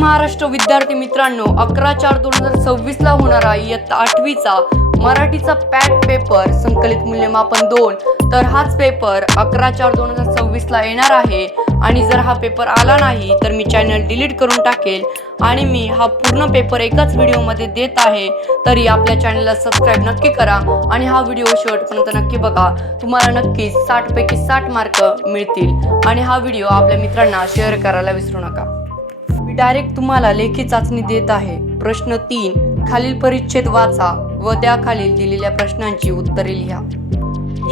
महाराष्ट्र विद्यार्थी मित्रांनो, 11/4/2026 ला होणारा इयत्ता 8वीचा मराठीचा पॅट पेपर संकलित मूल्यमापन 2 तर हाच पेपर 11/4/2026 ला येणार आहे। आणि जर हा पेपर आला नाही तर मी चॅनल डिलीट करून टाकेल आणि मी हा पूर्ण पेपर एकाच व्हिडिओ मध्ये देत आहे। तरी आपल्या चॅनलला सबस्क्राइब नक्की करा आणि हा व्हिडिओ शेवटपर्यंत नक्की बघा। तुम्हाला नक्कीच 60 पैकी 60 मार्क मिळतील आणि हा व्हिडिओ आपल्या मित्रांना शेअर करायला विसरू नका। मी डायरेक्ट तुम्हाला लेखी चाचणी देत आहे। प्रश्न 3, खालील परिच्छेद वाचा व त्याखालील दिलेल्या प्रश्नांची उत्तरे लिहा।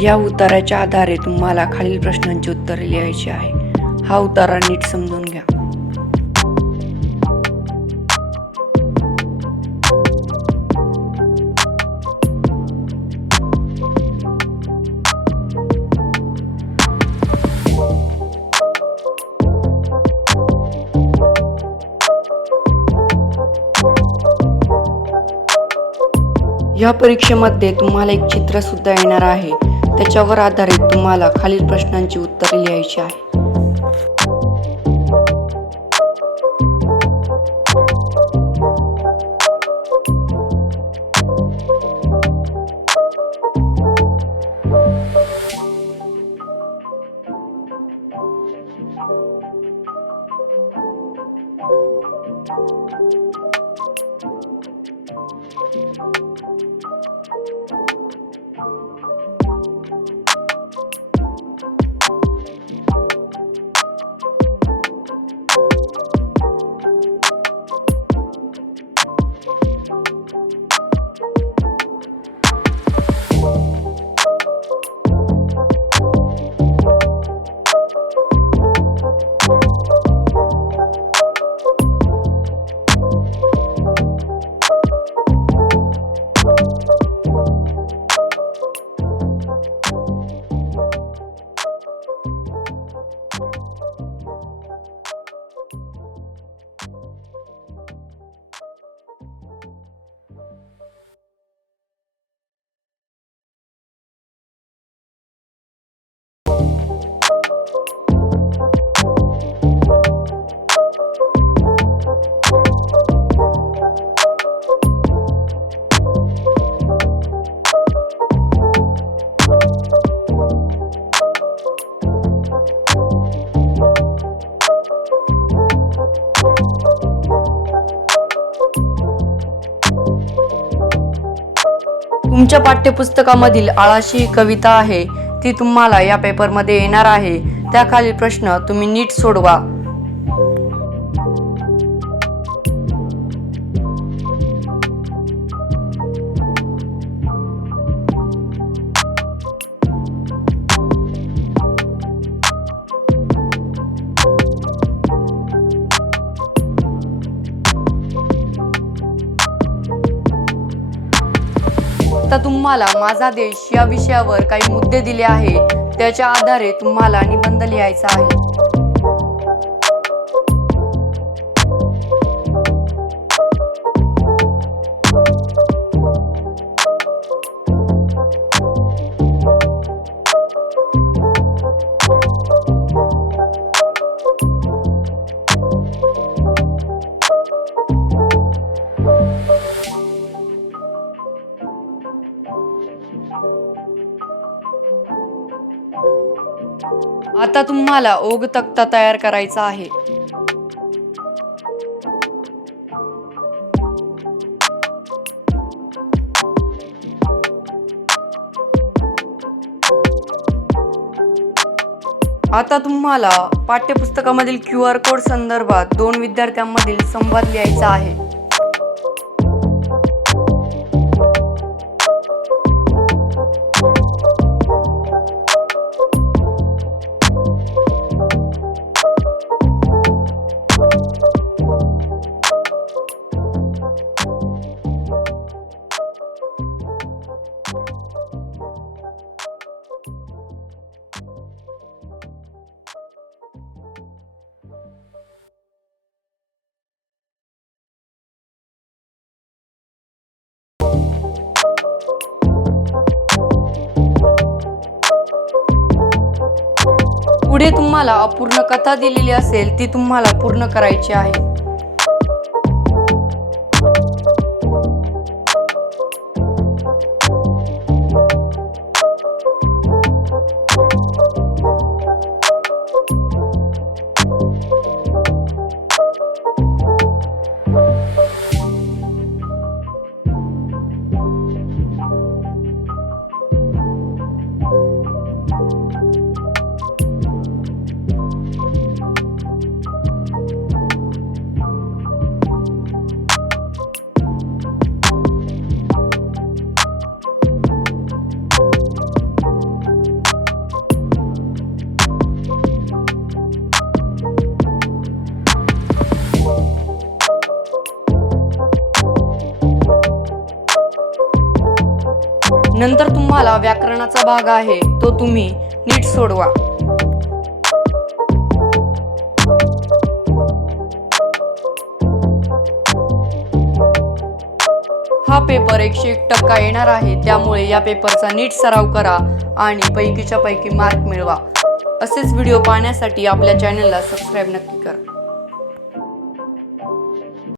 या उत्तराच्या आधारे तुम्हाला खालील प्रश्नांची उत्तरे लिहायची आहे। हा उतारा नीट समजून घ्या। या परीक्षेमध्ये तुम्हाला एक चित्र सुद्धा येणार आहे। त्याच्यावर आधारित तुम्हाला खालील प्रश्नांची उत्तरे लिहायची आहे। तुमच्या पाठ्यपुस्तकामधील आळाशी ही कविता आहे, ती तुम्हाला या पेपरमध्ये येणार आहे। त्याखालील प्रश्न तुम्ही नीट सोडवा। आता तुम्हाला माझा देश या विषयावर काही मुद्दे दिले आहे, त्याच्या आधारे तुम्हाला निबंध लिहायचा आहे। आता तुम्हाला ओघ तक्ता तयार करायचा आहे। आता तुम्हाला पाठ्यपुस्तकामधील QR कोड संदर्भात 2 विद्यार्थ्यांमधील संवाद लिहायचा आहे। पुढे तुम्हाला अपूर्ण कथा दिलेली असेल ती तुम्हाला पूर्ण करायची आहे। नंतर तुम्हाला व्याकरणाचा भाग आहे तो तुम्ही नीट सोडवा। हा पेपर 101% येणार आहे, त्यामुळे या पेपरचा नीट सराव करा आणि पैकीच्या पैकी मार्क मिळवा। असेच व्हिडिओ पाहण्यासाठी आपल्या चॅनलला सबस्क्राईब नक्की करा।